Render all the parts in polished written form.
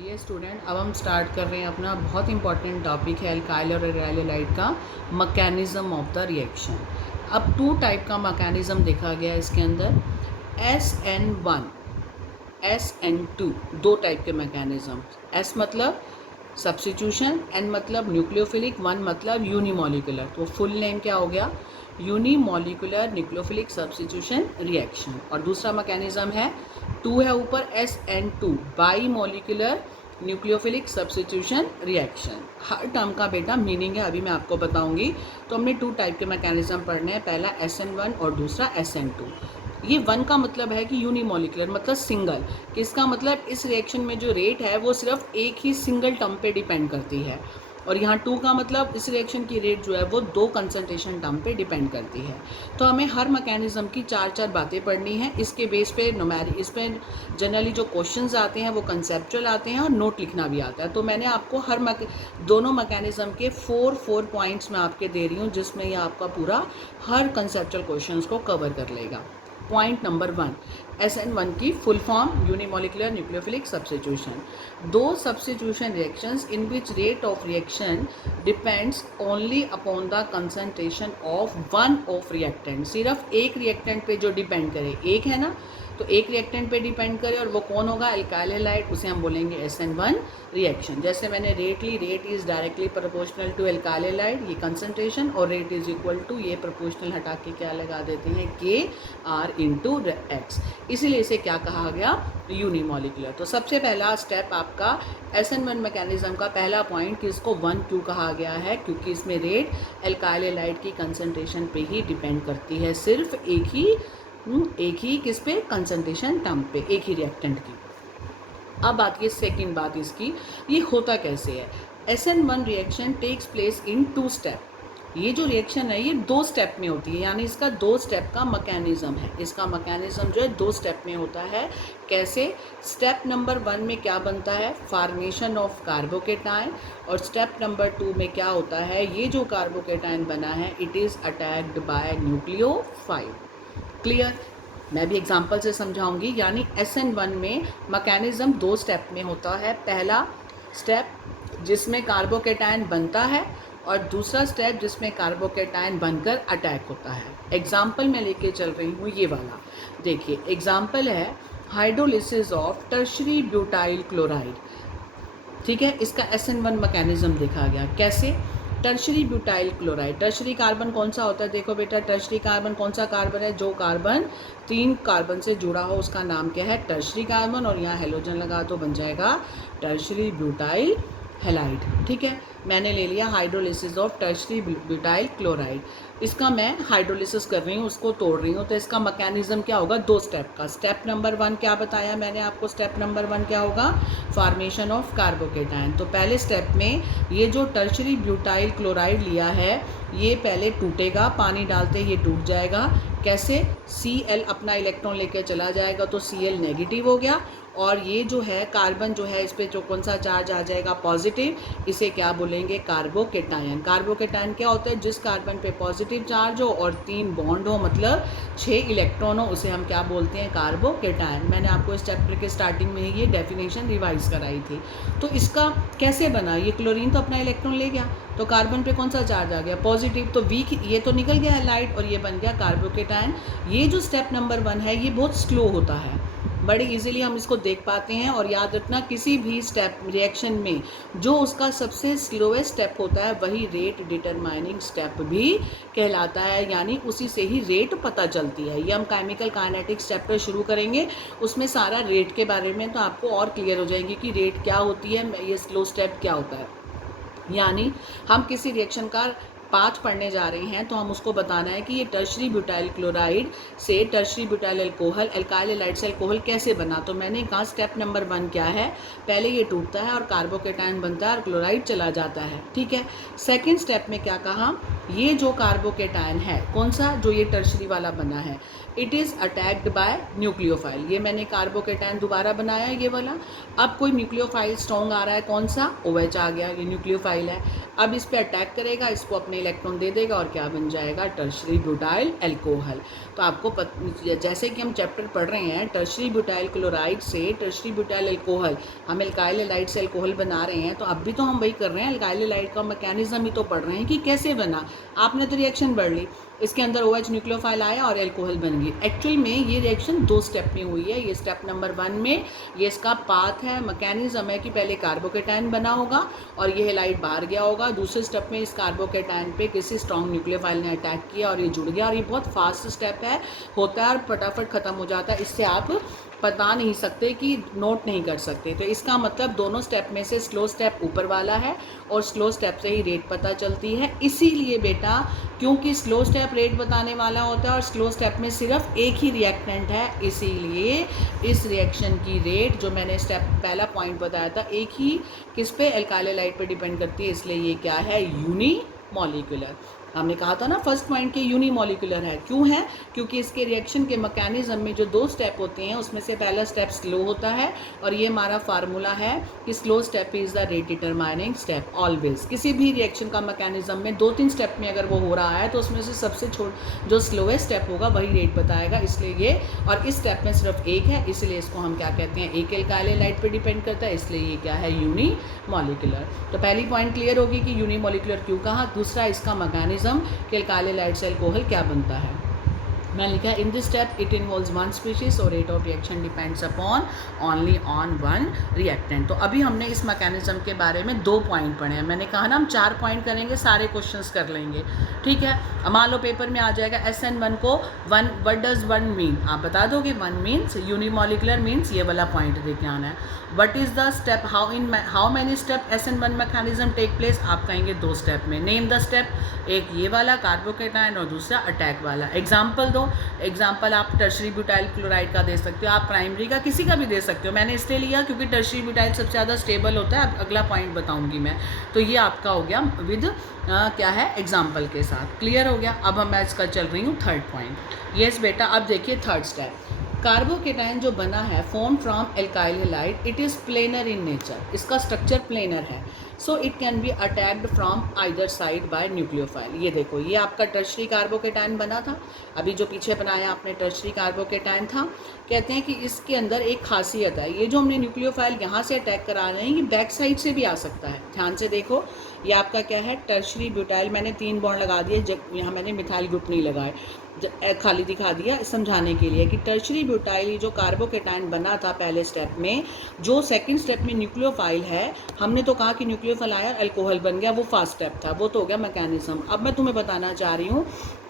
ये स्टूडेंट अब हम स्टार्ट कर रहे हैं अपना बहुत इंपॉर्टेंट टॉपिक है अल्काइल और एल्काइलाइड का मैकेनिज्म ऑफ द रिएक्शन। अब टू टाइप का मैकेनिज्म देखा गया है इसके अंदर, SN1 SN2, दो टाइप के मैकेनिज्म। S मतलब सब्स्टिट्यूशन, N मतलब न्यूक्लियोफिलिक, 1 मतलब यूनिमोलिकुलर। तो फुल नेम क्या हो गया? Unimolecular nucleophilic substitution reaction. और दूसरा मैकेनिज्म है 2 है ऊपर, SN2 by molecular nucleophilic substitution reaction. Her term का बेटा मीनिंग है अभी मैं आपको बताऊंगी। तो हमने टू टाइप के मैकेनिज्म पढ़ने हैं, पहला SN1 और दूसरा SN2। ये 1 का मतलब है कि यूनिमोलिकुलर मतलब सिंगल, किसका मतलब इस रिएक्शन में जो रेट है वो सिर्फ एक ही सिंगल टर्म पे डिपेंड करती है। और यहाँ 2 का मतलब इस रिएक्शन की रेट जो है वो 2 कंसंट्रेशन टर्म पे डिपेंड करती है। तो हमें हर मैकेनिज्म की 4 बातें पढ़नी है। इसके बेस पे इस पे जनरली जो क्वेश्चंस आते हैं वो कंसेप्चुअल आते हैं और नोट लिखना भी आता है। तो मैंने आपको दोनों मैकेनिज्म के 4 पॉइंट्स मैं आपके दे रही हूँ, जिसमें ये आपका पूरा हर कंसेप्चुअल क्वेश्चंस को कवर कर लेगा। पॉइंट नंबर 1, SN1 की full form unimolecular nucleophilic substitution. दो substitution reactions in which rate of reaction depends only upon the concentration of one of reactant. सिर्फ एक रिएक्टेंट पे जो डिपेंड करे, एक है ना, तो एक रिएक्टेंट पे डिपेंड करे और वो कौन होगा? अल्काइल हैलाइड, उसे हम बोलेंगे SN1 रिएक्शन। जैसे मैंने रेट ली, rate is directly proportional to alkyl halide, ये कंसंट्रेशन, और रेट इज इक्वल टू, ये प्रोपोर्शनल हटा के क्या लगा देते हैं, KR इंटू X। इसीलिए इसे क्या कहा गया? यूनिमोलिकुलर। तो सबसे पहला स्टेप आपका SN1 मैकेनिज्म का पहला पॉइंट कि इसको 1 क्यों कहा गया है, क्योंकि इसमें रेट अल्काइल हैलाइड की कंसंट्रेशन पे ही डिपेंड करती है, सिर्फ एक ही किस पे? कंसंट्रेशन टर्म पे, एक ही रिएक्टेंट की। अब आती है सेकंड बात इसकी, ये होता कैसे है। SN1 reaction takes place in 2 step. ये जो रिएक्शन है ये 2 स्टेप में होती है, यानी इसका 2 स्टेप का मैकेनिज्म है। इसका मैकेनिज्म जो है 2 स्टेप में होता है। कैसे? स्टेप नंबर 1 में क्या बनता है? Formation of carbocation. और स्टेप नंबर 2 में क्या होता है? ये जो कार्बोकेटाइन बना है it is attacked by nucleophile. Clear? मैं भी एग्जांपल से समझाऊंगी। यानी SN1 में मैकेनिज्म 2 स्टेप में होता है। पहला स्टेप जिसमें कार्बोकेटाइन बनता है, और दूसरा स्टेप जिसमें कार्बोकेटाइन बनकर अटैक होता है। एग्जाम्पल मैं लेके चल रही हूँ ये वाला। देखिए एग्जाम्पल है hydrolysis of tertiary butyl chloride. ठीक है, इसका SN1 मैकेनिज्म देखा गया। कैसे? Tertiary butyl chloride, tertiary carbon कौन सा होता है? देखो बेटा, टर्शरी कार्बन कौन सा कार्बन है? जो कार्बन 3 कार्बन से जुड़ा हो उसका नाम क्या है? Tertiary carbon. और यहाँ हेलोजन लगा तो बन जाएगा टर्शरी ब्यूटाइल हैलाइड। ठीक है, मैंने ले लिया hydrolysis of tertiary butyl chloride. इसका मैं हाइड्रोलिसिस कर रही हूँ, उसको तोड़ रही हूँ। तो इसका मैकेनिज्म क्या होगा? 2 स्टेप का। स्टेप नंबर 1 क्या बताया मैंने आपको? स्टेप नंबर 1 क्या होगा? Formation of carbocation. तो पहले स्टेप में ये जो टर्शरी ब्यूटाइल क्लोराइड लिया है ये पहले टूटेगा, पानी डालते ही ये टूट जाएगा। कैसे? Cl अपना इलेक्ट्रॉन लेकर चला जाएगा तो Cl नेगेटिव हो गया, और ये जो है कार्बन जो है इस पर जो कौन सा चार्ज आ जाएगा? पॉजिटिव। इसे क्या बोलेंगे? कार्बोकेटायन। कार्बोकेटायन क्या होता है? जिस कार्बन पे पॉजिटिव चार्ज हो और 3 बॉन्ड हो, मतलब 6 इलेक्ट्रॉन हो, उसे हम क्या बोलते हैं? कार्बोकेटायन। मैंने आपको इस चैप्टर के स्टार्टिंग में ही ये डेफिनेशन रिवाइज कराई थी। तो इसका कैसे बना? ये क्लोरीन तो अपना इलेक्ट्रॉन ले गया, तो कार्बन पे कौन सा चार्ज आ गया? पॉजिटिव। तो वीक ये तो निकल गया है लाइट, और ये बन गया कार्बोकेटायन। ये जो स्टेप नंबर 1 है ये बहुत स्लो होता है, बड़े इजीली हम इसको देख पाते हैं। और याद रखना, किसी भी स्टेप रिएक्शन में जो उसका सबसे स्लोएस्ट स्टेप होता है वही रेट डिटरमाइनिंग स्टेप भी कहलाता है, यानी उसी से ही रेट पता चलती है। ये हम केमिकल काइनेटिक्स चैप्टर शुरू करेंगे, उसमें सारा रेट के बारे में तो आपको और क्लियर हो जाएगी कि रेट क्या होती है, ये स्लो स्टेप क्या होता है। यानी हम किसी रिएक्शन का पाथ पढ़ने जा रहे हैं तो हम उसको बताना है कि ये टर्शरी ब्यूटाइल क्लोराइड से tertiary butyl alcohol, alkyl halide से अल्कोहल कैसे बना। तो मैंने कहा स्टेप नंबर 1 क्या है? पहले ये टूटता है और कार्बोकेटायन बनता है और क्लोराइड चला जाता है। ठीक है, सेकेंड स्टेप में क्या कहा? ये जो कार्बोकेटायन है कौन सा? जो ये टर्शरी वाला बना है, it is attacked by nucleophile. ये मैंने कार्बोकेटायन दोबारा बनाया ये वाला। अब कोई न्यूक्लियोफाइल स्ट्रॉन्ग आ रहा है, कौन सा? OH आ गया, ये न्यूक्लियोफाइल है। अब इस पर अटैक करेगा, इसको अपने इलेक्ट्रॉन दे देगा और क्या बन जाएगा, टर्शरी ब्यूटाइल अल्कोहल। तो आपको जैसे कि हम चैप्टर पढ़ रहे हैं टर्शरी ब्यूटाइल क्लोराइड से टर्शरी ब्यूटाइल अल्कोहल, हम एल्काइल हैलाइड से अल्कोहल बना रहे हैं, तो अब भी तो हम वही कर रहे हैं, एल्काइल हैलाइड का मैकेनिज्म ही तो पढ़ रहे हैं कि कैसे बना। आपने तो रिएक्शन पढ़ ली, इसके अंदर OH न्यूक्लियोफाइल आया और अल्कोहल बन गई। एक्चुअल में ये रिएक्शन 2 स्टेप में हुई है। ये स्टेप नंबर 1 में ये इसका पाथ है, मैकेनिज्म है कि पहले कार्बोकेटाइन बना होगा और ये हैलाइड बाहर गया होगा। दूसरे स्टेप में इस कार्बोकेटाइन पे किसी स्ट्रॉन्ग न्यूक्लियोफाइल ने अटैक किया और ये जुड़ गया, और ये बहुत फास्ट स्टेप है, होता है और फटाफट ख़त्म हो जाता है। इससे आप बता नहीं सकते कि नोट नहीं कर सकते। तो इसका मतलब दोनों स्टेप में से स्लो स्टेप ऊपर वाला है और स्लो स्टेप से ही रेट पता चलती है। इसीलिए बेटा, क्योंकि स्लो स्टेप रेट बताने वाला होता है और स्लो स्टेप में सिर्फ एक ही रिएक्टेंट है, इसीलिए इस रिएक्शन की रेट जो मैंने स्टेप पहला पॉइंट बताया था, एक ही किस पे, एल्काइल हैलाइड पे डिपेंड करती है। इसलिए ये क्या है, यूनिमॉलिक्यूलर। हमने कहा था ना फर्स्ट पॉइंट के यूनिमॉलिक्यूलर है। क्यों है, क्योंकि इसके रिएक्शन के मैकेनिज्म में जो 2 स्टेप होते हैं उसमें से पहला स्टेप स्लो होता है, और ये हमारा फार्मूला है कि slow step is the rate determining step always. किसी भी रिएक्शन का मैकेनिज्म में 2-3 स्टेप में अगर वो हो रहा है तो उसमें से सबसे जो स्लोएस्ट स्टेप होगा वही रेट बताएगा। इसलिए ये, और इस स्टेप में सिर्फ एक है, इसलिए इसको हम क्या कहते हैं, एक एल्काइल हैलाइड पे डिपेंड करता है, इसलिए ये क्या है, यूनिमॉलिक्यूलर। तो पहली पॉइंट क्लियर होगी कि यूनिमॉलिक्यूलर क्यों कहा। दूसरा, इसका मैकेनिज्म कि एल्काइल हैलाइड से अल्कोहल क्या बनता है। मैंने लिखा in this step it involves 1 species और rate of reaction depends upon only on 1 reactant. तो अभी हमने इस मैकेनिज्म के बारे में 2 पॉइंट पढ़े हैं। मैंने कहा ना हम 4 पॉइंट करेंगे, सारे क्वेश्चंस कर लेंगे, ठीक है। मान लो पेपर में आ जाएगा SN1 को 1 व्हाट डज 1 मीन, आप बता दोगे 1 मीन्स यूनिमॉलिक्यूलर मीन्स ये वाला पॉइंट देके आना है। What is the step, how many step SN1 mechanism take place, आप कहेंगे 2 स्टेप में। नेम द स्टेप, एक ये वाला कार्बोकेटाइन और दूसरा अटैक वाला। एग्जाम्पल दो, एग्जाम्पल आप टर्शरी ब्यूटाइल क्लोराइड का दे सकते हो, आप प्राइमरी का किसी का भी दे सकते हो। मैंने इसलिए लिया क्योंकि टर्शरी ब्यूटाइल सबसे ज़्यादा स्टेबल होता है। अब अगला पॉइंट बताऊंगी मैं। तो ये आपका हो गया विद क्या है, एग्जाम्पल के साथ। क्लियर हो गया। अब मैं इसका चल रही हूँ थर्ड पॉइंट। यस बेटा, अब देखिए थर्ड स्टेप, कार्बोकेटाइन जो बना है form from alkyl halide, it is planar in nature, इसका स्ट्रक्चर प्लेनर है। So it can be attacked from either side by nucleophile. ये देखो, ये आपका टर्शरी कार्बोकेटाइन बना था, अभी जो पीछे बनाया आपने टर्शरी कार्बोकेटाइन था। कहते हैं कि इसके अंदर एक खासियत है, ये जो हमने न्यूक्लियोफाइल यहाँ से अटैक करा रहे हैं, ये बैक साइड से भी आ सकता है। ध्यान से देखो, ये आपका क्या है, टर्शरी ब्यूटाइल, मैंने 3 बॉन्ड लगा दिए, यहाँ मैंने मिथाइल ग्रुप नहीं लगाए, खाली दिखा दिया समझाने के लिए कि टर्शरी ब्यूटाइल जो कार्बोकेटाइन बना था पहले स्टेप में, जो सेकंड स्टेप में न्यूक्लियोफाइल है, हमने तो कहा कि न्यूक्लियोफाइल आया अल्कोहल बन गया, वो फर्स्ट स्टेप था, वो तो हो गया मैकेनिज्म। अब मैं तुम्हें बताना चाह रही हूँ,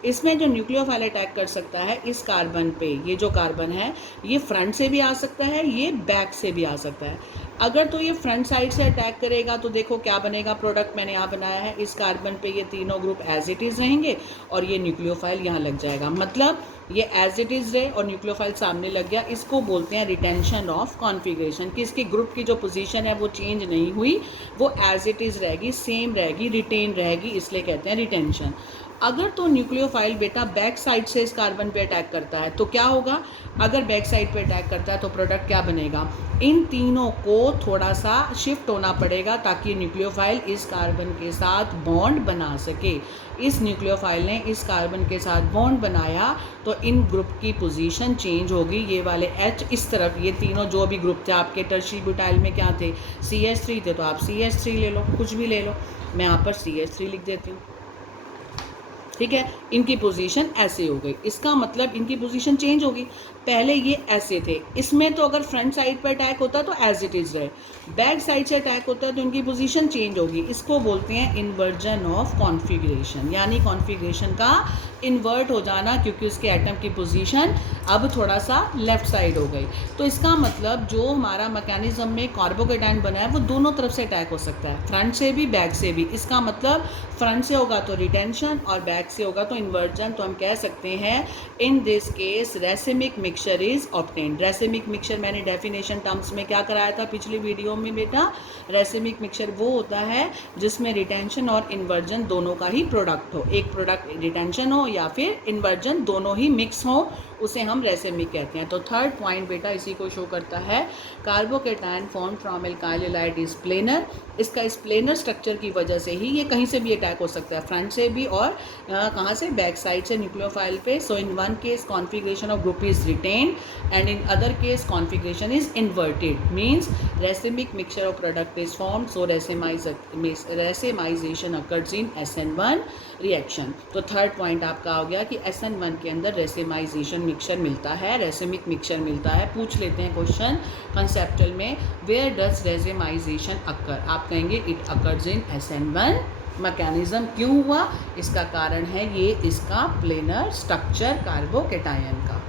इसमें जो न्यूक्लियोफाइल अटैक कर सकता है इस कार्बन पे, ये जो कार्बन है ये फ्रंट से भी आ सकता है, ये बैक से भी आ सकता है। अगर तो ये फ्रंट साइड से अटैक करेगा तो देखो क्या बनेगा, प्रोडक्ट मैंने यहाँ बनाया है, इस कार्बन पे ये तीनों ग्रुप एज इट इज़ रहेंगे और ये न्यूक्लियोफाइल यहाँ लग जाएगा। मतलब ये एज इट इज़ रहे और न्यूक्लियोफाइल सामने लग गया, इसको बोलते हैं रिटेंशन ऑफ कॉन्फ़िगरेशन, कि इसके ग्रुप की जो पोजीशन है वो चेंज नहीं हुई, वो एज इट इज़ रहेगी, सेम रहेगी, रिटेन रहेगी, इसलिए कहते हैं रिटेंशन। अगर तो न्यूक्लियोफाइल बेटा बैक साइड से इस कार्बन पे अटैक करता है तो क्या होगा, अगर बैक साइड पे अटैक करता है तो प्रोडक्ट क्या बनेगा, इन तीनों को थोड़ा सा शिफ्ट होना पड़ेगा ताकि न्यूक्लियोफाइल इस कार्बन के साथ बॉन्ड बना सके। इस न्यूक्लियोफाइल ने इस कार्बन के साथ बॉन्ड बनाया तो इन ग्रुप की पोजीशन चेंज होगी, ये वाले H इस तरफ, ये तीनों जो भी ग्रुप थे आपके टर्शरी ब्यूटाइल में क्या थे, CH3 थे, तो आप CH3 ले लो, कुछ भी ले लो, मैं यहाँ पर CH3 लिख देती हूँ, ठीक है। इनकी पोजीशन ऐसे हो गई, इसका मतलब इनकी पोजीशन चेंज होगी। पहले ये ऐसे थे, इसमें तो अगर फ्रंट साइड पर अटैक होता तो एज इट इज़ रहे, बैक साइड से अटैक होता है तो इनकी पोजीशन चेंज होगी। इसको बोलते हैं इन्वर्जन ऑफ कॉन्फ़िगरेशन, यानी कॉन्फ़िगरेशन का इन्वर्ट हो जाना, क्योंकि उसके एटम की पोजीशन अब थोड़ा सा लेफ्ट साइड हो गई। तो इसका मतलब जो हमारा मैकेनिज्म में कार्बोकेटाइन बना है वो दोनों तरफ से अटैक हो सकता है, फ्रंट से भी बैक से भी। इसका मतलब फ्रंट से होगा तो रिटेंशन और बैक से होगा तो इन्वर्जन। तो हम कह सकते हैं in this case racemic mixture is obtained. Racemic mixture मैंने डेफिनेशन टर्म्स में क्या कराया था पिछली वीडियो में बेटा, रेसिमिक मिक्सचर वो होता है जिसमें रिटेंशन और इन्वर्जन दोनों का ही प्रोडक्ट हो, एक प्रोडक्ट रिटेंशन हो या फिर इन्वर्जन, दोनों ही मिक्स हो उसे हम रेसिमिक कहते हैं। तो थर्ड पॉइंट बेटा इसी को शो करता है, carbocation form from alkyl halide is planar. इसका इस प्लेनर स्ट्रक्चर की वजह से ही ये कहीं से भी अटैक हो सकता है, फ्रंट से भी और कहाँ से, बैक साइड से न्यूक्लियोफाइल पे। So in one case configuration of group is retain and in other case configuration is inverted, means racemic mixture of product is formed, so racemization occurs in SN1 reaction. तो third point आपका हो गया कि SN1 के अंदर racemisation mixture मिलता है, racemic mixture मिलता है। पूछ लेते हैं क्वेश्चन कंसेप्चुअल में, वेयर डज रेसिमाइजेशन अकर, आप कहेंगे it occurs in SN1 mechanism. क्यों हुआ, इसका कारण है ये इसका प्लेनर स्ट्रक्चर कार्बोकेटायन का।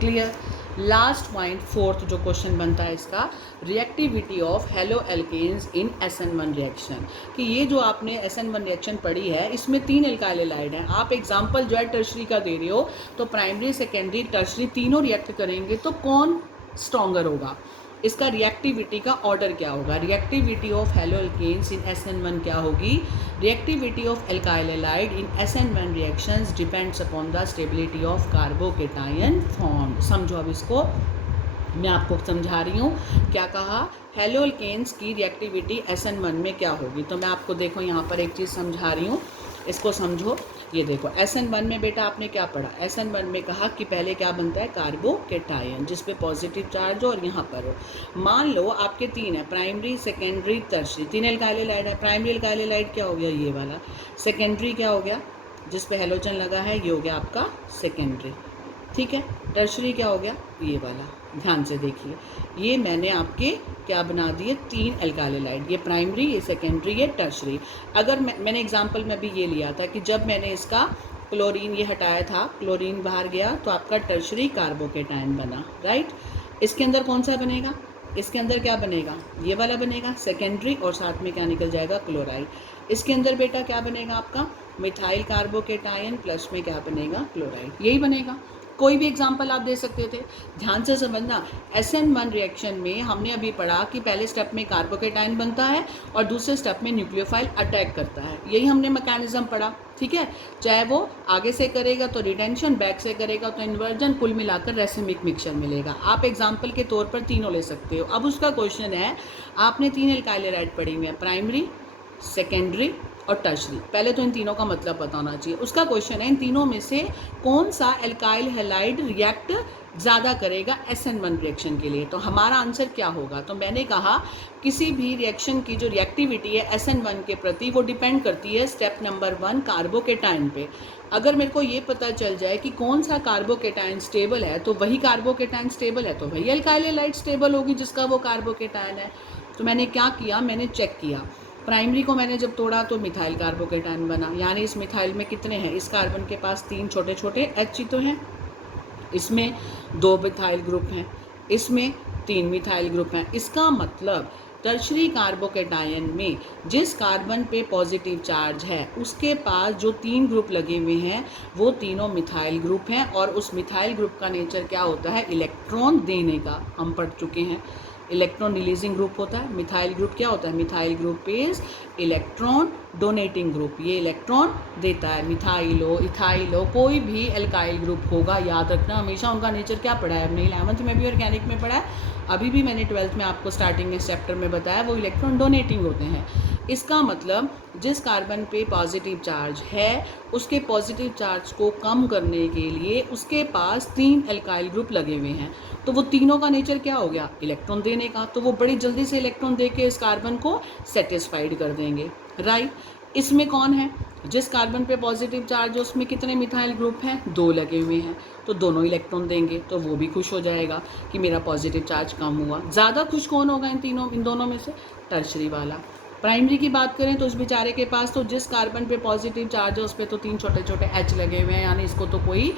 क्लियर। लास्ट पॉइंट फोर्थ जो क्वेश्चन बनता है इसका, reactivity of halo alkanes in SN1 reaction, कि ये जो आपने SN1 रिएक्शन पढ़ी है इसमें 3 एल्काइल हैलाइड हैं। आप एग्जांपल जो है टर्शरी का दे रहे हो, तो प्राइमरी सेकेंडरी टर्शरी तीनों रिएक्ट करेंगे तो कौन स्ट्रॉन्गर होगा, इसका रिएक्टिविटी का ऑर्डर क्या होगा। Reactivity of halo alkanes in SN1 क्या होगी, reactivity of alkyl halide in SN1 reactions depends upon the stability of carbocation formed. समझो अब इसको, मैं आपको समझा रही हूँ। क्या कहा, हेलो एल्केन्स की रिएक्टिविटी SN1 में क्या होगी। तो मैं आपको देखो यहाँ पर एक चीज़ समझा रही हूँ, इसको समझो। ये देखो SN1 में बेटा आपने क्या पढ़ा, SN1 में कहा कि पहले क्या बनता है, कार्बोकेटायन जिस पे पॉजिटिव चार्ज हो और यहाँ पर हो। मान लो आपके 3 है, primary secondary tertiary, 3 alkyl halide है। प्राइमरी एल्काइल हैलाइड क्या हो गया, ये वाला। सेकेंडरी क्या हो गया, जिस पे हेलोजन लगा है, ये हो गया आपका सेकेंडरी, ठीक है। टर्शरी क्या हो गया, ये वाला। ध्यान से देखिए, ये मैंने आपके क्या बना दिए, 3 एल्काइल हैलाइड, ये प्राइमरी, ये सेकेंडरी, ये टर्शरी। अगर मैंने एग्जांपल में भी ये लिया था कि जब मैंने इसका क्लोरीन ये हटाया था, क्लोरीन बाहर गया तो आपका टर्शरी कार्बोकेटायन बना, राइट। इसके अंदर कौन सा बनेगा, इसके अंदर क्या बनेगा, ये वाला बनेगा सेकेंडरी, और साथ में क्या निकल जाएगा, क्लोराइड। इसके अंदर बेटा क्या बनेगा आपका, मिथाइल कार्बोकेटायन प्लस में क्या बनेगा, क्लोराइड, यही बनेगा। कोई भी एग्जांपल आप दे सकते थे। ध्यान से समझना, SN1 रिएक्शन में हमने अभी पढ़ा कि पहले स्टेप में कार्बोकेटायन बनता है और दूसरे स्टेप में न्यूक्लियोफाइल अटैक करता है, यही हमने मैकेनिज्म पढ़ा, ठीक है। चाहे वो आगे से करेगा तो रिटेंशन, बैक से करेगा तो इन्वर्जन, कुल मिलाकर रेसिमिक मिक्सचर मिलेगा। आप एग्जाम्पल के तौर पर तीनों ले सकते हो। अब उसका क्वेश्चन है, आपने 3 एल्काइल हैलाइड पढ़ी हुई है, प्राइमरी, सेकेंडरी और टर्शरी। पहले तो इन तीनों का मतलब पता होना चाहिए। उसका क्वेश्चन है, इन तीनों में से कौन सा एल्काइल हैलाइड रिएक्ट ज़्यादा करेगा SN1 रिएक्शन के लिए। तो हमारा आंसर क्या होगा, तो मैंने कहा किसी भी रिएक्शन की जो रिएक्टिविटी है SN1 के प्रति, वो डिपेंड करती है स्टेप नंबर 1 कार्बोकेटायन पे। अगर मेरे को ये पता चल जाए कि कौन सा कार्बोकेटायन स्टेबल है, तो वही कार्बोकेटायन स्टेबल है तो वही एल्काइल हैलाइड स्टेबल होगी जिसका वो कार्बोकेटायन है। तो मैंने क्या किया, मैंने चेक किया, प्राइमरी को मैंने जब तोड़ा तो मिथाइल कार्बोकेटायन बना, यानी इस मिथाइल में कितने हैं, इस कार्बन के पास 3 छोटे छोटे H तो हैं, इसमें 2 मिथाइल ग्रुप हैं, इसमें 3 मिथाइल ग्रुप हैं। इसका मतलब टर्शरी कार्बोकेटायन में जिस कार्बन पे पॉजिटिव चार्ज है उसके पास जो 3 ग्रुप लगे हुए हैं वो तीनों मिथाइल ग्रुप हैं, और उस मिथाइल ग्रुप का नेचर क्या होता है, इलेक्ट्रॉन देने का, हम पढ़ चुके हैं। इलेक्ट्रॉन रिलीजिंग ग्रुप होता है, मिथाइल ग्रुप क्या होता है, methyl group is electron donating group, ये इलेक्ट्रॉन देता है। मिथाइल हो, इथाइल हो, कोई भी एल्काइल ग्रुप होगा, याद रखना हमेशा उनका नेचर क्या पढ़ा है हमने, 11th में भी ऑर्गेनिक में पढ़ा है, अभी भी मैंने 12th में आपको स्टार्टिंग में चैप्टर में बताया, वो इलेक्ट्रॉन डोनेटिंग होते हैं। इसका मतलब जिस कार्बन पे पॉजिटिव चार्ज है उसके पॉजिटिव चार्ज को कम करने के लिए उसके पास 3 एल्काइल ग्रुप लगे हुए हैं, तो वो तीनों का नेचर क्या हो गया, इलेक्ट्रॉन देने का, तो वो बड़ी जल्दी से इलेक्ट्रॉन दे के इस कार्बन को सेटिस्फाइड कर देंगे, राइट। इसमें कौन है, जिस कार्बन पे पॉजिटिव चार्ज है उसमें कितने मिथाइल ग्रुप हैं, 2 लगे हुए हैं, तो दोनों इलेक्ट्रॉन देंगे, तो वो भी खुश हो जाएगा कि मेरा पॉजिटिव चार्ज कम हुआ। ज़्यादा खुश कौन होगा इन दोनों में से, टर्शरी वाला। प्राइमरी की बात करें तो उस बेचारे के पास तो जिस कार्बन पे पॉजिटिव चार्ज है उस पर तो 3 छोटे छोटे H लगे हुए हैं, यानी इसको तो कोई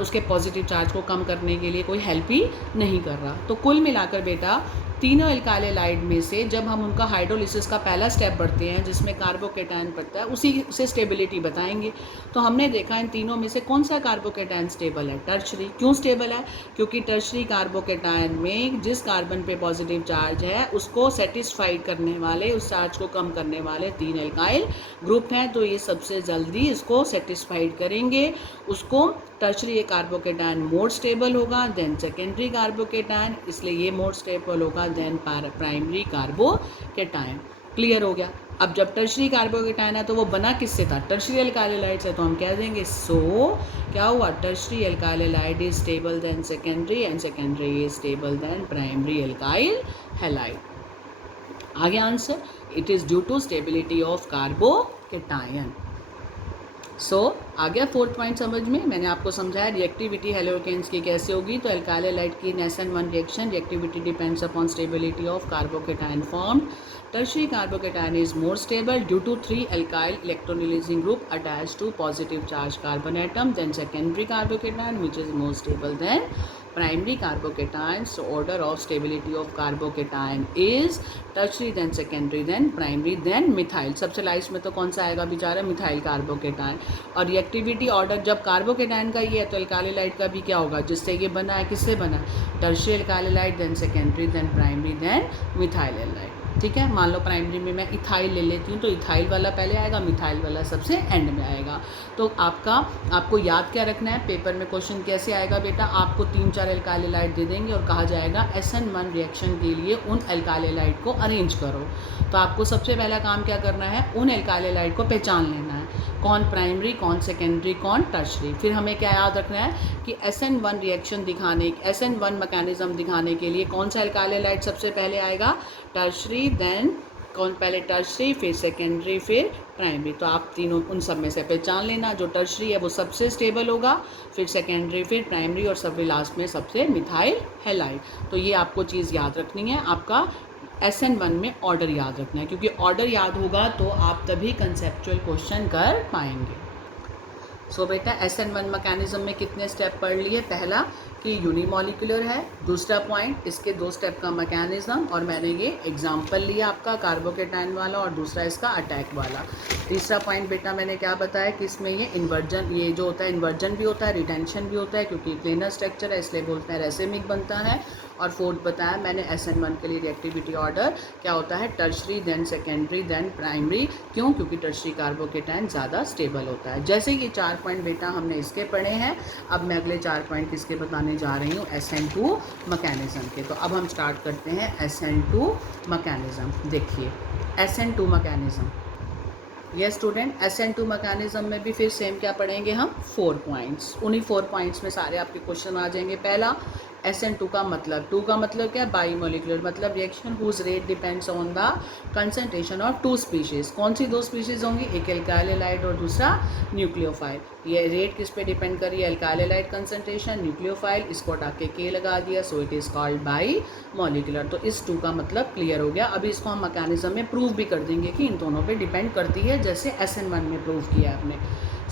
उसके पॉजिटिव चार्ज को कम करने के लिए कोई हेल्प ही नहीं कर रहा। तो कुल मिलाकर बेटा तीनों एल्काइल में से जब हम उनका हाइड्रोलिसिस का पहला स्टेप बढ़ते हैं जिसमें कार्बोकेटायन पड़ता है, उसी से स्टेबिलिटी बताएंगे। तो हमने देखा इन तीनों में से कौन सा कार्बोकेटायन स्टेबल है? टर्शरी। क्यों स्टेबल है? क्योंकि टर्शरी कार्बोकेटायन में जिस कार्बन पे पॉजिटिव चार्ज है उसको सेटिस्फाइड करने वाले, उस चार्ज को कम करने वाले 3 एल्काइल ग्रुप हैं, तो ये सबसे जल्दी इसको सेटिस्फाइड करेंगे। उसको टर्शरी कार्बोकेटायन मोर स्टेबल होगा देन सेकेंडरी कार्बोकेटायन, इसलिए ये मोर स्टेबल होगा देन प्राइमरी कार्बोकेटायन। क्लियर हो गया? अब जब टर्शरी कार्बोकेटायन है तो वो बना किससे था? टर्शरी एल्काइल से, तो हम कह देंगे सो क्या हुआ? Tertiary alkyl is stable then secondary and secondary is stable then primary alkyl halide. आगे answer, it is due to stability of carbocation. So आ गया 4th पॉइंट समझ में? मैंने आपको समझाया रिएक्टिविटी हेलोकेन्स की कैसे होगी। तो एल्काइल की in SN1 reaction reactivity depends upon stability of carbocation formed. Tertiary carbocation is more stable due to 3 alkyl electron releasing group attached to positive charge carbon atom, then secondary carbocation which is more stable than primary carbocation. So order of stability of carbocation is tertiary then secondary then primary then methyl. सबसे last में तो कौन सा आएगा बेचारा? Methyl carbocation. और reactivity order जब carbocation का ही है तो एल्काइलाइड का भी क्या होगा? जिससे ये बना है, किससे बना? Tertiary alkyl halide then secondary then primary then methyl halide. ठीक है, मान लो प्राइमरी में मैं इथाइल ले लेती हूँ तो इथाइल वाला पहले आएगा, मिथाइल वाला सबसे एंड में आएगा। तो आपको याद क्या रखना है? पेपर में क्वेश्चन कैसे आएगा बेटा? आपको 3-4 एल्काइलाइड दे देंगे और कहा जाएगा SN1 रिएक्शन के लिए उन एल्काइलाइड को अरेंज करो। तो आपको सबसे पहला काम क्या करना है? उन एल्काइलाइड को पहचान लेना है, कौन प्राइमरी, कौन सेकेंडरी, कौन टर्शरी। फिर हमें क्या याद रखना है कि SN1 रिएक्शन दिखाने, SN1 मैकेनिज्म दिखाने के लिए कौन सा एल्काइलाइड सबसे पहले आएगा? टर्शरी, देन कौन पहले? टर्शरी, फिर सेकेंडरी, फिर प्राइमरी। तो आप तीनों उन सब में से पहचान लेना। जो टर्शरी है वो सबसे स्टेबल होगा, फिर सेकेंडरी, फिर प्राइमरी और सबसे लास्ट में सबसे मिथाइल हैलाइड। तो ये आपको चीज़ याद रखनी है, आपका SN1 में ऑर्डर याद रखना है, क्योंकि ऑर्डर याद होगा तो आप तभी कंसेप्चुअल क्वेश्चन कर पाएंगे। सो बेटा SN1 मैकेनिज्म में कितने स्टेप पढ़ लिए? पहला कि यूनिमॉलिक्यूलर है, दूसरा पॉइंट इसके 2 स्टेप का मैकेनिज्म, और मैंने ये एग्जांपल लिया आपका कार्बोकेटायन वाला, और दूसरा इसका अटैक वाला। तीसरा पॉइंट बेटा मैंने क्या बताया कि इसमें ये इन्वर्जन, ये जो होता है इन्वर्जन भी होता है, रिटेंशन भी होता है, क्योंकि प्लेनर स्ट्रक्चर है इसलिए बोलते हैं रेसिमिक बनता है। और 4th बताया मैंने SN1 के लिए रिएक्टिविटी ऑर्डर क्या होता है? Tertiary than secondary then primary. क्यों? क्योंकि टर्शरी कार्बोकेटायन ज़्यादा स्टेबल होता है। जैसे ये 4 पॉइंट बेटा हमने इसके पढ़े हैं, अब मैं अगले 4 पॉइंट किसके बताने जा रही हूँ? SN2 मैकेनिज्म के। तो अब हम स्टार्ट करते हैं SN2 मैकेनिज्म। देखिए SN2 मैकेनिज्म, ये स्टूडेंट SN2 मैकेनिज्म में भी फिर सेम क्या पढ़ेंगे हम? 4 पॉइंट्स। उन्हीं 4 पॉइंट्स में सारे आपके क्वेश्चन आ जाएंगे। पहला SN2 का मतलब, 2 का मतलब क्या है? बाईमोलिकुलर, मतलब reaction whose rate depends on the concentration of 2 species. कौन सी 2 स्पीशीज़ होंगी? एक एल्काइलाइड और दूसरा न्यूक्लियोफाइल। ये रेट किस पे डिपेंड कर रही है? एल्काइलाइड कंसंट्रेशन, न्यूक्लियोफाइल, इसको हटा के K लगा दिया, so it is called bimolecular. तो इस 2 का मतलब क्लियर हो गया। अभी इसको हम मैकेनिज्म में प्रूव भी कर देंगे कि इन दोनों पर डिपेंड करती है, जैसे SN1 में प्रूव किया आपने।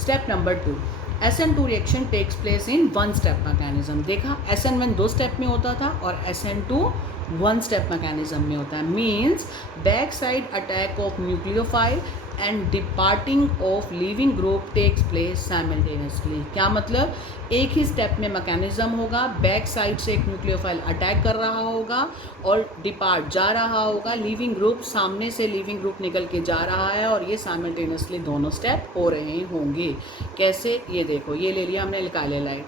Step number 2, SN2 reaction takes place in 1 step mechanism. देखा SN1 2 स्टेप में होता था और SN2 1 स्टेप मैकेनिज्म में होता है। Means back side attack of nucleophile and departing of leaving group takes place simultaneously. क्या मतलब? एक ही स्टेप में मैकेनिज्म होगा, बैक साइड से एक न्यूक्लियोफाइल अटैक कर रहा होगा और डिपार्ट जा रहा होगा, लिविंग ग्रुप सामने से लिविंग ग्रुप निकल के जा रहा है, और ये साइमल्टेनियसली दोनों स्टेप हो रहे होंगे। कैसे? ये देखो, ये ले लिया हमने एल्काइलाइड,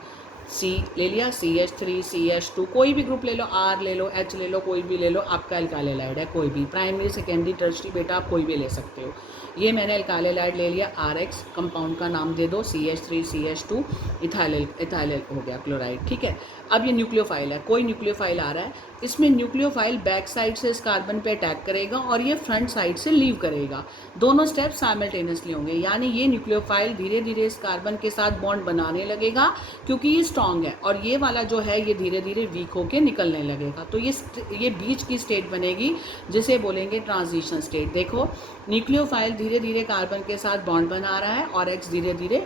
C ले लिया, CH3 CH2, कोई भी ग्रुप ले लो, R ले लो, H ले लो, कोई भी ले लो, आपका एल्काइलाइड है कोई भी, प्राइमरी सेकेंडरी टर्शरी बेटा आप कोई भी ले सकते हो। ये मैंने एल्काइलाइड ले लिया, RX कंपाउंड का नाम दे दो, CH3 CH2 इथाइल हो गया क्लोराइड। ठीक है, अब ये न्यूक्लियोफाइल है, कोई न्यूक्लियोफाइल आ रहा है, इसमें न्यूक्लियोफाइल बैक साइड से इस कार्बन पे अटैक करेगा और ये फ्रंट साइड से लीव करेगा। दोनों स्टेप साइमल्टेनियसली होंगे, यानी ये न्यूक्लियोफाइल धीरे धीरे इस कार्बन के साथ बॉन्ड बनाने लगेगा, क्योंकि इस स्ट्रांग है और ये वाला जो है ये धीरे धीरे वीक होके निकलने लगेगा। तो ये बीच की स्टेट बनेगी जिसे बोलेंगे ट्रांजिशन स्टेट। देखो न्यूक्लियोफाइल धीरे धीरे कार्बन के साथ बॉन्ड बना रहा है और एक्स धीरे धीरे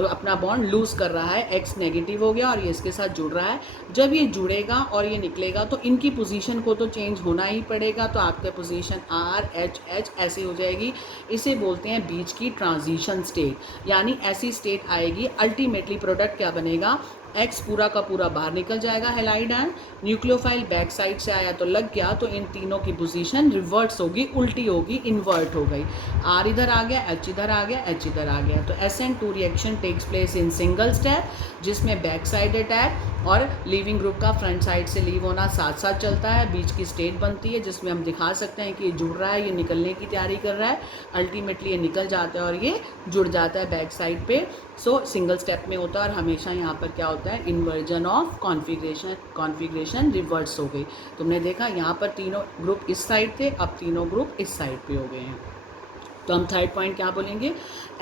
अपना बॉन्ड लूज कर रहा है, एक्स नेगेटिव हो गया और ये इसके साथ जुड़ रहा है। जब ये जुड़ेगा और ये निकलेगा तो इनकी पोजीशन को तो चेंज होना ही पड़ेगा, तो आपके पोजीशन आर एच एच ऐसी हो जाएगी। इसे बोलते हैं बीच की ट्रांजिशन स्टेट। यानी ऐसी स्टेट आएगी, अल्टीमेटली प्रोडक्ट क्या बनेगा, एक्स पूरा का पूरा बाहर निकल जाएगा halide ion, nucleophile back side से आया तो लग गया, तो इन तीनों की पोजीशन रिवर्स होगी, उल्टी होगी, इन्वर्ट हो गई। आर इधर आ गया, एच इधर आ गया, एच इधर आ गया। तो SN2 reaction takes place in single step जिसमें बैक साइड अटैक और लीविंग ग्रुप का फ्रंट साइड से लीव होना साथ साथ चलता है। बीच की स्टेट बनती है जिसमें हम दिखा सकते हैं कि ये जुड़ रहा है, ये निकलने की तैयारी कर रहा है, अल्टीमेटली ये निकल जाता है और ये जुड़ जाता है बैक साइड पे। सो सिंगल स्टेप में होता है और हमेशा यहाँ पर क्या होता है, इन्वर्जन ऑफ कॉन्फ़िगरेशन रिवर्स हो गई। तुमने देखा यहाँ पर तीनों ग्रुप इस साइड थे, अब तीनों ग्रुप इस साइड पे हो गए हैं। तो हम थर्ड पॉइंट क्या बोलेंगे,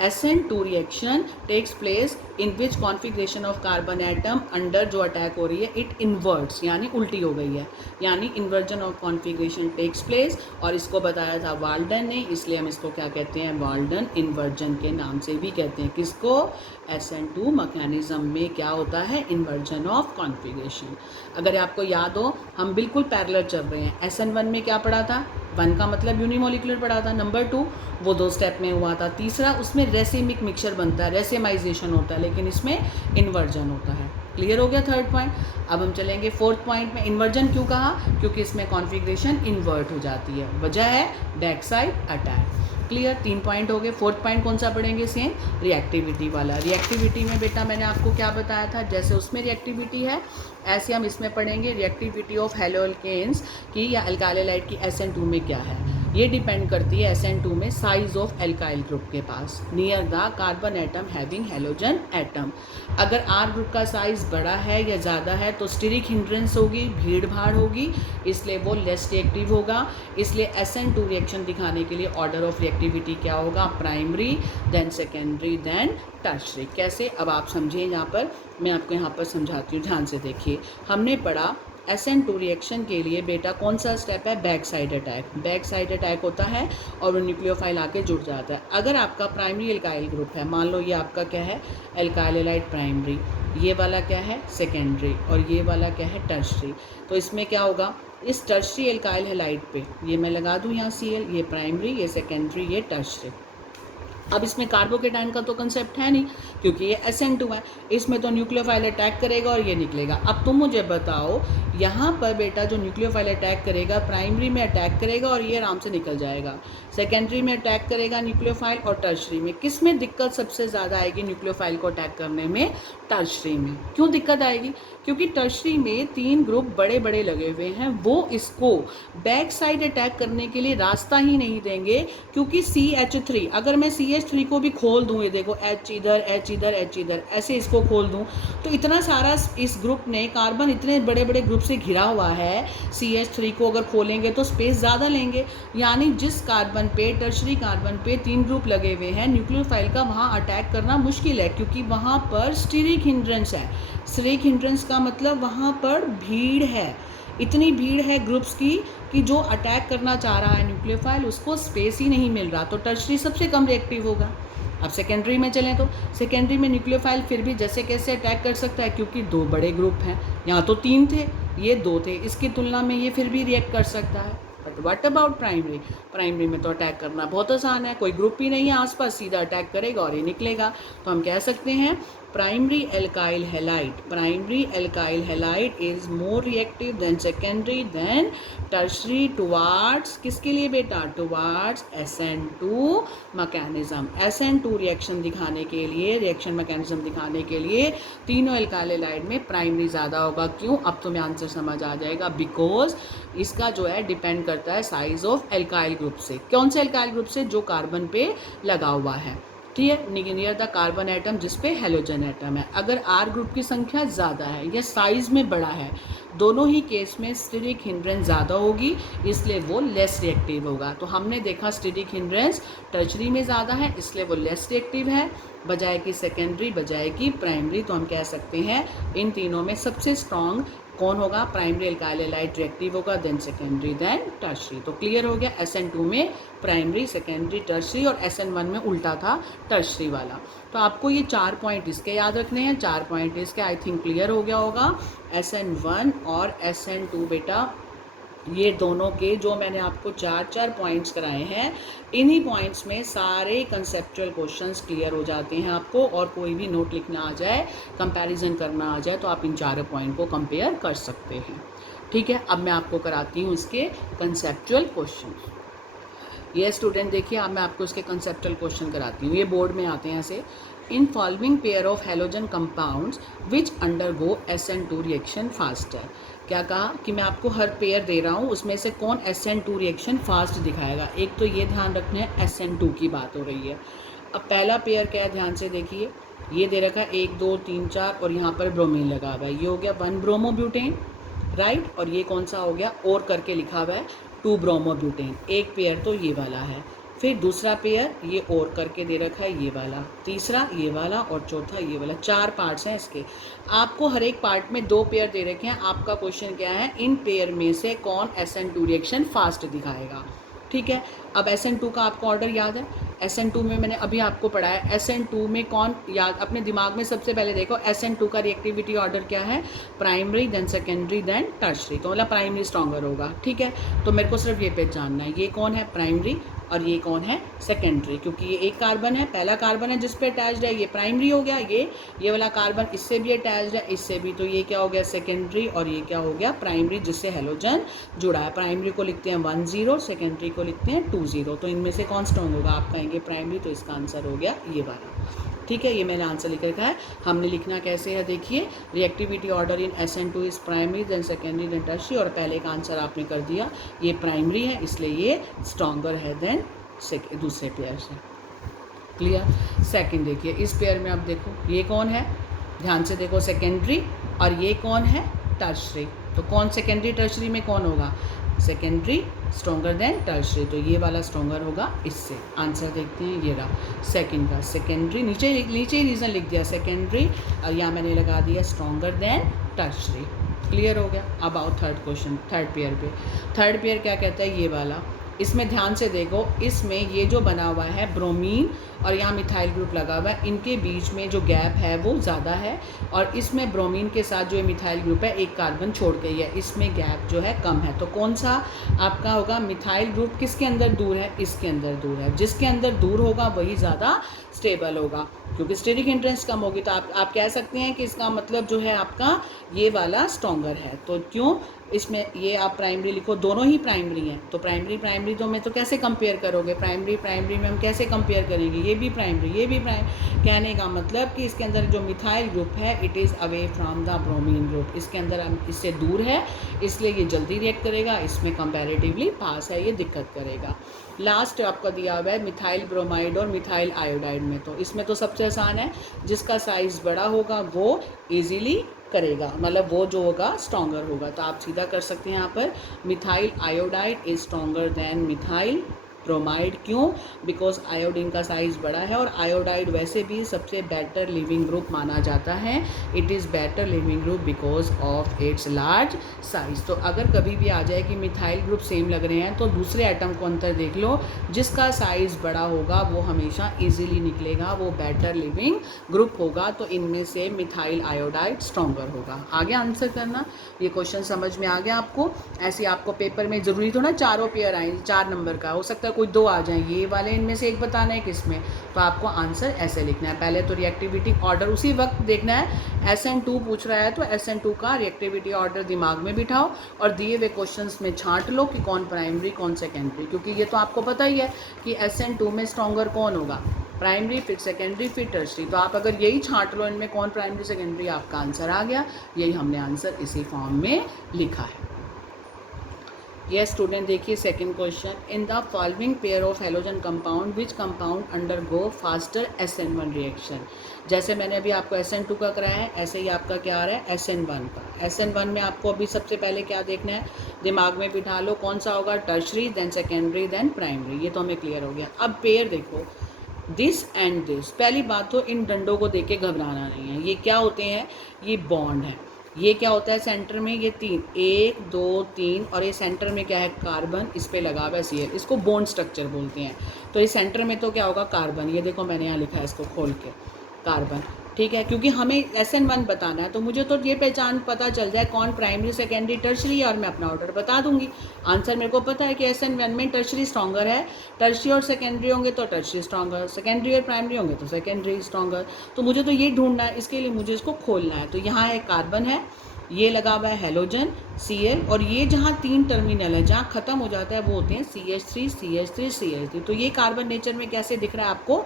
SN2 reaction takes place in which configuration of carbon atom under जो अटैक हो रही है इट इन्वर्ट्स, यानी उल्टी हो गई है, यानी inversion of configuration takes place. और इसको बताया था वाल्डन ने, इसलिए हम इसको क्या कहते हैं, वाल्डन इन्वर्जन के नाम से भी कहते हैं। किसको, SN2 मैकेनिज्म में क्या होता है, इन्वर्जन ऑफ कॉन्फ़िगरेशन। अगर आपको याद हो हम बिल्कुल पैरेलल चल रहे हैं। SN1 में क्या पढ़ा था, 1 का मतलब यूनिमोलिकुलर पढ़ा था, नंबर 2 वो 2 स्टेप में हुआ था, तीसरा उसमें रेसिमिक मिक्सचर बनता है, रेसिमाइजेशन होता है, लेकिन इसमें इन्वर्जन होता है। क्लियर हो गया थर्ड पॉइंट। अब हम चलेंगे फोर्थ पॉइंट में। इन्वर्जन क्यों कहा, क्योंकि इसमें कॉन्फ़िगरेशन इन्वर्ट हो जाती है, वजह है back side attack. Clear, 3 point हो गए। फोर्थ पॉइंट कौन सा पढ़ेंगे, सेम रिएक्टिविटी वाला। रिएक्टिविटी में बेटा मैंने आपको क्या बताया था, जैसे उसमें रिएक्टिविटी है ऐसे हम इसमें पढ़ेंगे रिएक्टिविटी ऑफ हैलोअल्केन्स की या अल्काइल हैलाइड की SN2 में क्या है। ये डिपेंड करती है SN2 में साइज ऑफ एल्काइल ग्रुप के पास near the carbon atom having halogen atom. अगर R ग्रुप का साइज बड़ा है या ज़्यादा है तो स्टीरिक हिंड्रेंस होगी, भीड़ भाड़ होगी, इसलिए वो लेस रिएक्टिव होगा। इसलिए SN2 रिएक्शन दिखाने के लिए ऑर्डर ऑफ रिएक्टिविटी क्या होगा, primary than secondary than tertiary. कैसे, अब आप समझिए, यहाँ पर मैं आपको यहाँ पर समझाती हूँ, ध्यान से देखिए। हमने पढ़ा SN2 रिएक्शन के लिए बेटा कौन सा स्टेप है, back side attack. Back side attack होता है और वो न्यूक्लियोफाइल आके जुड़ जाता है। अगर आपका प्राइमरी एल्काइल ग्रुप है, मान लो ये आपका क्या है, एल्काइल हैलाइड प्राइमरी, ये वाला क्या है सेकेंडरी और ये वाला क्या है टर्शरी, तो इसमें क्या होगा, इस टर्शरी एल्काइल हैलाइड पे ये मैं लगा दूँ यहाँ Cl, ये प्राइमरी, ये सेकेंडरी, ये टर्शरी। अब इसमें कार्बोकेटाइन का तो कंसेप्ट है नहीं क्योंकि ये SN2 है, इसमें तो न्यूक्लियोफाइल अटैक करेगा और ये निकलेगा। अब तुम मुझे बताओ यहाँ पर बेटा जो न्यूक्लियोफाइल अटैक करेगा, प्राइमरी में अटैक करेगा और ये आराम से निकल जाएगा, सेकेंडरी में अटैक करेगा न्यूक्लियोफाइल और टर्शरी में। किस में दिक्कत सबसे ज़्यादा आएगी न्यूक्लियोफाइल को अटैक करने में, टर्शरी में। क्यों दिक्कत आएगी, क्योंकि टर्शरी में 3 ग्रुप बड़े बड़े लगे हुए हैं, वो इसको बैक साइड अटैक करने के लिए रास्ता ही नहीं देंगे। क्योंकि CH3, अगर मैं CH3 को भी खोल दूँ, ये देखो H इधर, H इधर, H इधर, ऐसे इसको खोल दूँ तो इतना सारा इस ग्रुप ने कार्बन इतने बड़े बड़े ग्रुप से घिरा हुआ है, CH3 को अगर खोलेंगे तो स्पेस ज़्यादा लेंगे। यानी जिस कार्बन पे, टर्शरी कार्बन पे 3 ग्रुप लगे हुए हैं, न्यूक्लियोफाइल का वहाँ अटैक करना मुश्किल है क्योंकि वहाँ पर स्टीरिक हिंड्रेंस है। स्टीरिक हिंड्रेंस का मतलब वहाँ पर भीड़ है, इतनी भीड़ है ग्रुप्स की कि जो अटैक करना चाह रहा है न्यूक्लियोफाइल उसको स्पेस ही नहीं मिल रहा, तो टर्शरी सबसे कम रिएक्टिव होगा। अब सेकेंडरी में चलें तो सेकेंडरी में न्यूक्लियोफाइल फिर भी जैसे कैसे अटैक कर सकता है क्योंकि 2 बड़े ग्रुप हैं, यहाँ तो 3 थे, ये 2 थे, इसकी तुलना में ये फिर भी रिएक्ट कर सकता है। But what about primary, primary में तो अटैक करना बहुत आसान है, कोई ग्रुप ही नहीं है आसपास, सीधा अटैक करेगा और ये निकलेगा। तो हम कह सकते हैं primary alkyl halide is more reactive than secondary than tertiary towards, किसके लिए बेटा, towards SN2 mechanism. SN2 reaction दिखाने के लिए, रिएक्शन मैकेनिज्म दिखाने के लिए तीनों एल्काइल हैलाइड में प्राइमरी ज़्यादा होगा। क्यों, अब तुम्हें आंसर समझ आ जाएगा, बिकॉज इसका जो है डिपेंड करता है साइज ऑफ एल्काइल ग्रुप से। कौन से एल्काइल ग्रुप से, जो कार्बन पे लगा हुआ है। ठीक है, नियर द कार्बन एटम जिस पे हेलोजन एटम है। अगर आर ग्रुप की संख्या ज़्यादा है या साइज में बड़ा है, दोनों ही केस में स्टेरिक हिंड्रेंस ज़्यादा होगी, इसलिए वो लेस रिएक्टिव होगा। तो हमने देखा स्टेरिक हिंड्रेंस टर्शरी में ज़्यादा है, इसलिए वो लेस रिएक्टिव है बजाय कि सेकेंडरी, बजाय कि प्राइमरी। तो हम कह सकते हैं इन तीनों में सबसे स्ट्रॉन्ग कौन होगा? प्राइमरी अल्काइल हैलाइड रिएक्टिव होगा, देन सेकेंडरी, देन टर्शरी। तो क्लियर हो गया, SN2 में प्राइमरी, सेकेंडरी, टर्शरी, और SN1 में उल्टा था टर्शरी वाला। तो आपको ये 4 पॉइंट इसके याद रखने हैं, 4 पॉइंट इसके। आई थिंक क्लियर हो गया होगा। SN1 और SN2 बेटा, ये दोनों के जो मैंने आपको 4 पॉइंट्स कराए हैं, इन्हीं पॉइंट्स में सारे कंसेप्चुअल क्वेश्चंस क्लियर हो जाते हैं आपको। और कोई भी नोट लिखना आ जाए, कंपैरिजन करना आ जाए, तो आप इन 4 पॉइंट को कंपेयर कर सकते हैं। ठीक है, अब मैं आपको कराती हूँ इसके कंसेप्चुअल क्वेश्चन। ये स्टूडेंट देखिए, अब मैं आपको इसके कंसेप्चुअल क्वेश्चन कराती हूँ। ये बोर्ड में आते हैं ऐसे: in following pair of halogen compounds which undergo SN2 reaction faster. क्या कहा कि मैं आपको हर पेयर दे रहा हूँ, उसमें से कौन SN2 रिएक्शन फास्ट दिखाएगा। एक तो ये ध्यान रखना है, SN2 की बात हो रही है। अब पहला पेयर क्या है, ध्यान से देखिए। ये दे रखा है 1 2 3 4, और यहाँ पर ब्रोमीन लगा हुआ है। ये हो गया 1 ब्रोमोब्यूटेन, राइट। और ये कौन सा हो गया, और करके लिखा हुआ है 2 ब्रोमोब्यूटेन। एक पेयर तो ये वाला है। फिर दूसरा पेयर ये और करके दे रखा है, ये वाला। तीसरा ये वाला, और चौथा ये वाला। 4 पार्ट्स हैं इसके। आपको हर एक पार्ट में 2 पेयर दे रखे हैं। आपका क्वेश्चन क्या है, इन पेयर में से कौन SN2 रिएक्शन फास्ट दिखाएगा। ठीक है, अब SN2 का आपको ऑर्डर याद है। SN2 में मैंने अभी आपको पढ़ाया, SN2 में कौन याद, अपने दिमाग में सबसे पहले देखो SN2 का रिएक्टिविटी ऑर्डर क्या है, primary, than secondary, than tertiary. तो मतलब प्राइमरी स्ट्रॉन्गर होगा। ठीक है, तो मेरे को सिर्फ ये पहचानना है, ये कौन है प्राइमरी और ये कौन है सेकेंडरी, क्योंकि ये एक कार्बन है, पहला कार्बन है जिस पे अटैच्ड है, ये प्राइमरी हो गया। ये वाला कार्बन इससे भी अटैच्ड है, इससे भी, तो ये क्या हो गया सेकेंडरी, और ये क्या हो गया प्राइमरी, जिससे हेलोजन जुड़ा है। प्राइमरी को लिखते हैं 1 0, सेकेंडरी को लिखते हैं 2 0। तो इनमें से कौन स्ट्रॉन्ग होगा, आप कहेंगे प्राइमरी, तो इसका आंसर हो गया ये वाला। ठीक है, ये मैंने आंसर लिख रखा है। हमने लिखना कैसे है, देखिए, reactivity order in SN2 is primary, than secondary, than tertiary, और पहले का आंसर आपने कर दिया, ये प्राइमरी है, इसलिए ये स्ट्रॉन्गर है देन दूसरे पेयर से। क्लियर। सेकंड देखिए, इस पेयर में आप देखो ये कौन है, ध्यान से देखो, सेकेंडरी, और ये कौन है टर्शरी। तो कौन सेकेंडरी टर्शरी में कौन होगा, सेकेंडरी स्ट्रॉन्गर देन टर्शरी, तो ये वाला स्ट्रॉन्गर होगा इससे। आंसर देखते हैं, ये रहा सेकंड का, सेकेंडरी। नीचे ही रीज़न लिख दिया सेकेंडरी, और यहाँ मैंने लगा दिया स्ट्रॉन्गर देन टर्शरी। क्लियर हो गया। अब आओ थर्ड क्वेश्चन, थर्ड पेयर पे। थर्ड पेयर क्या कहता है, ये वाला। इसमें ध्यान से देखो, इसमें ये जो बना हुआ है ब्रोमीन और यहाँ मिथाइल ग्रुप लगा हुआ है, इनके बीच में जो गैप है वो ज़्यादा है, और इसमें ब्रोमीन के साथ जो मिथाइल ग्रुप है एक कार्बन छोड़ के ही है, इसमें गैप जो है कम है। तो कौन सा आपका होगा, मिथाइल ग्रुप किसके अंदर दूर है, इसके अंदर दूर है। जिसके अंदर दूर होगा वही ज़्यादा स्टेबल होगा, क्योंकि स्टेरिक हिंड्रेंस कम होगी। तो आप कह सकते हैं कि इसका मतलब जो है आपका ये वाला स्ट्रॉन्गर है। तो क्यों, इसमें ये आप प्राइमरी लिखो, दोनों ही प्राइमरी हैं, तो प्राइमरी तो में तो कैसे कंपेयर करोगे, प्राइमरी में हम कैसे कंपेयर करेंगे, ये भी प्राइमरी, ये भी कहने का मतलब कि इसके अंदर जो मिथाइल ग्रुप है it is away from the bromine group, इसके अंदर हम इससे दूर है, इसलिए ये जल्दी रिएक्ट करेगा, इसमें कंपैरेटिवली पास है, ये दिक्कत करेगा। लास्ट आपका दिया हुआ है मिथाइल ब्रोमाइड और मिथाइल आयोडाइड में, तो इसमें तो सबसे आसान है, जिसका साइज़ बड़ा होगा वो ईजीली करेगा, मतलब वो जो होगा स्ट्रॉन्गर होगा। तो आप सीधा कर सकते हैं यहाँ पर, methyl iodide is stronger than methyl bromide. क्यों, बिकॉज आयोडीन का साइज़ बड़ा है, और आयोडाइड वैसे भी सबसे बेटर लिविंग ग्रुप माना जाता है। It is better leaving group because of its large size. तो अगर कभी भी आ जाए कि मिथाइल ग्रुप सेम लग रहे हैं, तो दूसरे एटम को अंतर देख लो, जिसका साइज़ बड़ा होगा वो हमेशा ईजिली निकलेगा, वो बेटर लिविंग ग्रुप होगा। तो इनमें से मिथाइल आयोडाइड स्ट्रॉन्गर होगा। आगे आंसर करना, ये क्वेश्चन समझ में आ गया आपको। ऐसे आपको पेपर में ज़रूरी तो ना चारों पेयर आए, 4 नंबर का हो सकता है, कोई 2 आ जाए, ये वाले इनमें से एक बताना है किसमें, तो आपको आंसर ऐसे लिखना है। पहले तो रिएक्टिविटी ऑर्डर उसी वक्त देखना है, SN2 पूछ रहा है तो SN2 का रिएक्टिविटी ऑर्डर दिमाग में बिठाओ, और दिए हुए क्वेश्चंस में छांट लो कि कौन प्राइमरी कौन सेकेंडरी, क्योंकि ये तो आपको पता ही है कि SN2 में स्ट्रॉन्गर कौन होगा, प्राइमरी, फिर सेकेंडरी, फिर टर्शरी। तो आप अगर यही छांट लो इनमें कौन प्राइमरी सेकेंडरी, आपका आंसर आ गया। यही हमने आंसर इसी फॉर्म में लिखा है। यस स्टूडेंट, देखिए second question, in the following pair of halogen compound which compound undergo faster SN1 reaction. जैसे मैंने अभी आपको SN2 का कराया है, ऐसे ही आपका क्या आ रहा है SN1 का। SN1 में आपको अभी सबसे पहले क्या देखना है, दिमाग में बिठा लो कौन सा होगा, tertiary than secondary then primary, ये तो हमें क्लियर हो गया। अब पेयर देखो, दिस एंड दिस। पहली बात तो इन डंडों को देख के घबराना नहीं है, ये क्या होते हैं, ये बॉन्ड है। ये क्या होता है सेंटर में, ये 3, 1 2 3, और ये सेंटर में क्या है, कार्बन, इस पे लगा हुआ है Cl, इसको बॉन्ड स्ट्रक्चर बोलते हैं। तो ये सेंटर में तो क्या होगा, कार्बन, ये देखो मैंने यहाँ लिखा है इसको खोल के, कार्बन, ठीक है, क्योंकि हमें SN1 बताना है, तो मुझे तो ये पहचान पता चल जाए कौन प्राइमरी सेकेंडरी टर्शरी है, और मैं अपना ऑर्डर बता दूंगी। आंसर मेरे को पता है कि SN1 में टर्शरी स्ट्रॉन्गर है, टर्शरी और सेकेंडरी होंगे तो टर्शरी स्ट्रॉन्गर, सेकेंडरी और प्राइमरी होंगे तो सेकेंडरी स्ट्रॉन्गर। तो मुझे तो ये ढूंढना है, इसके लिए मुझे इसको खोलना है। तो यहाँ एक कार्बन है, ये लगा हुआ है हेलोजन Cl, और ये जहाँ 3 टर्मिनल है, जहाँ ख़त्म हो जाता है वो होते हैं CH3 CH3 CH3। तो ये कार्बन नेचर में कैसे दिख रहा है आपको,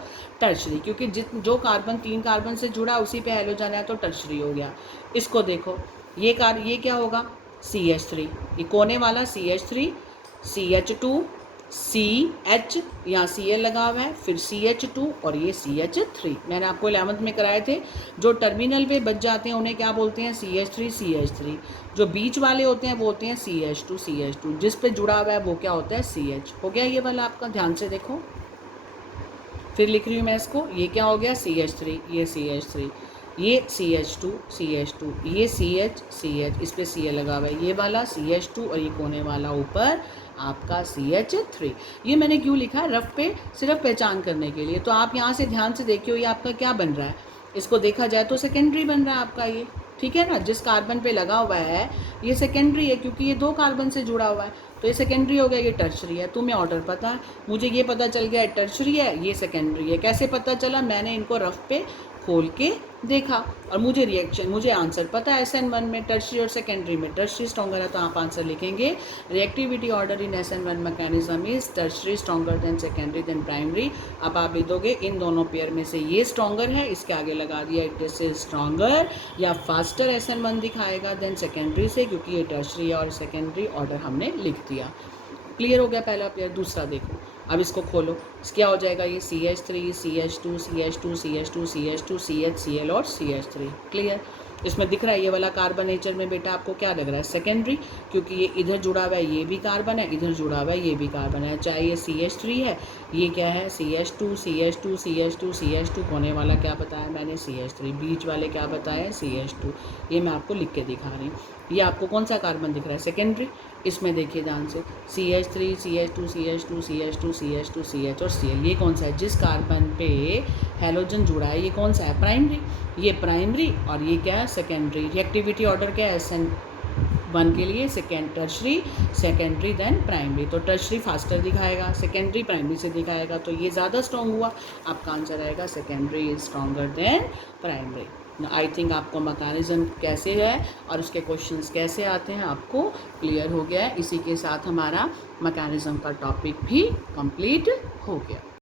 टर्शरी, क्योंकि जो कार्बन 3 कार्बन से जुड़ा उसी पे हेलोजन है तो टर्शरी हो गया। इसको देखो, ये क्या होगा, CH3, ये कोने वाला CH3, CH2, CH, यहाँ Cl लगा हुआ है, फिर CH2 और ये CH3। मैंने आपको 11th में कराए थे, जो टर्मिनल पे बच जाते हैं उन्हें क्या बोलते हैं, CH3 CH3। जो बीच वाले होते हैं वो होते हैं CH2 CH2, जिस पे जुड़ा हुआ है वो क्या होता है, CH। हो गया ये वाला आपका, ध्यान से देखो, फिर लिख रही हूँ मैं इसको, ये क्या हो गया, CH3, ये CH3, ये CH2 CH2, ये CH, इस पे Cl लगा हुआ है, ये वाला CH2, और ये कोने वाला ऊपर आपका CH3। ये मैंने क्यों लिखा है, रफ पे सिर्फ पहचान करने के लिए। तो आप यहाँ से ध्यान से देखियो, ये आपका क्या बन रहा है, इसको देखा जाए तो सेकेंडरी बन रहा है आपका ये, ठीक है ना। जिस कार्बन पे लगा हुआ है ये सेकेंडरी है, क्योंकि ये 2 कार्बन से जुड़ा हुआ है, तो ये सेकेंडरी हो गया, ये टर्शरी है। तुम्हें ऑर्डर पता है, मुझे ये पता चल गया टर्शरी है, ये सेकेंडरी है। कैसे पता चला, मैंने इनको रफ पे खोल के देखा, और मुझे आंसर पता है SN1 में टर्शरी और सेकेंडरी में टर्शरी स्ट्रॉन्गर है, तो आप आंसर लिखेंगे reactivity order in SN1 mechanism is tertiary stronger than secondary then primary. अब आप लिख दोगे इन दोनों पेयर में से ये स्ट्रॉन्गर है, इसके आगे लगा दिया इट इज स्ट्रॉन्गर या फास्टर SN1 दिखाएगा देन सेकेंडरी से, क्योंकि ये टर्शरी और सेकेंडरी ऑर्डर हमने लिख दिया। क्लियर हो गया पहला पेयर। दूसरा देखो, अब इसको खोलो, क्या हो जाएगा, ये CH3 CH2 CH2 CH2 CH2 CH Cl और CH3। क्लियर, इसमें दिख रहा है ये वाला कार्बन नेचर में बेटा आपको क्या लग रहा है, सेकेंडरी, क्योंकि ये इधर जुड़ा हुआ है, ये भी कार्बन है, इधर जुड़ा हुआ है, ये भी कार्बन है। चाहे ये CH3 है, ये क्या है CH2 CH2 CH2 CH2, कोने वाला क्या बताया मैंने, CH3, बीच वाले क्या बताया, CH2। ये मैं आपको लिख के दिखा रही हूँ। ये आपको कौन सा कार्बन दिख रहा है, सेकेंडरी। इसमें देखिए ध्यान से, CH3 CH2 CH2 CH2 CH2 CH और Cl, ये कौन सा है, जिस कार्बन पे हेलोजन जुड़ा है ये कौन सा है, प्राइमरी, ये प्राइमरी, और ये क्या है, सेकेंडरी। रिएक्टिविटी ऑर्डर क्या है, SN1 के लिए टर्शरी सेकेंडरी देन प्राइमरी। तो टर्शरी फास्टर दिखाएगा, सेकेंडरी प्राइमरी से दिखाएगा, तो ये ज़्यादा स्ट्रॉन्ग हुआ। आपका आंसर आएगा secondary is stronger than primary. I think आपको मैकेनिज्म कैसे है और उसके क्वेश्चंस कैसे आते हैं आपको क्लियर हो गया है। इसी के साथ हमारा मैकेनिज्म का टॉपिक भी कंप्लीट हो गया।